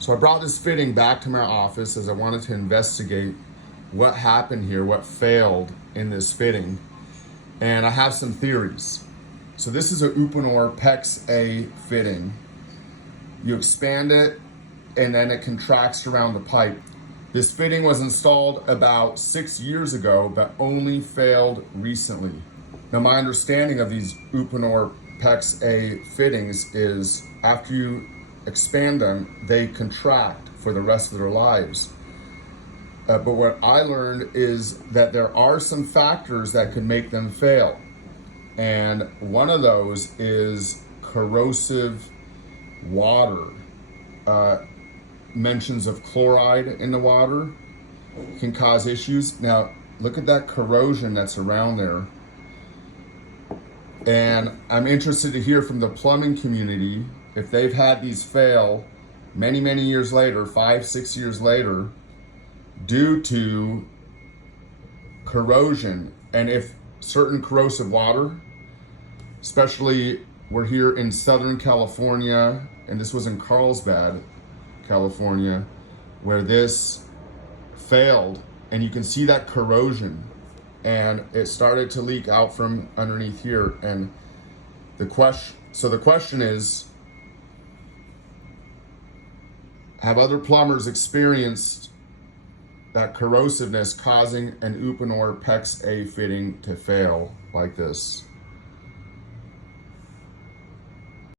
So I brought this fitting back to my office as I wanted to investigate what happened here, what failed in this fitting. And I have some theories. So this is a Uponor PEX A fitting. You expand it and then it contracts around the pipe. This fitting was installed about 6 years ago, but only failed recently. Now my understanding of these Uponor PEX A fittings is after you expand them, they contract for the rest of their lives. But what I learned is that there are some factors that could make them fail. And one of those is corrosive water. Mentions of chloride in the water can cause issues. Now, look at that corrosion that's around there. And I'm interested to hear from the plumbing community if they've had these fail many, many years later, 5, 6 years later, due to corrosion. And if certain corrosive water, especially we're here in Southern California, and this was in Carlsbad, California, where this failed, and you can see that corrosion, and it started to leak out from underneath here. And the question is, have other plumbers experienced that corrosiveness causing an Uponor PEX A fitting to fail like this?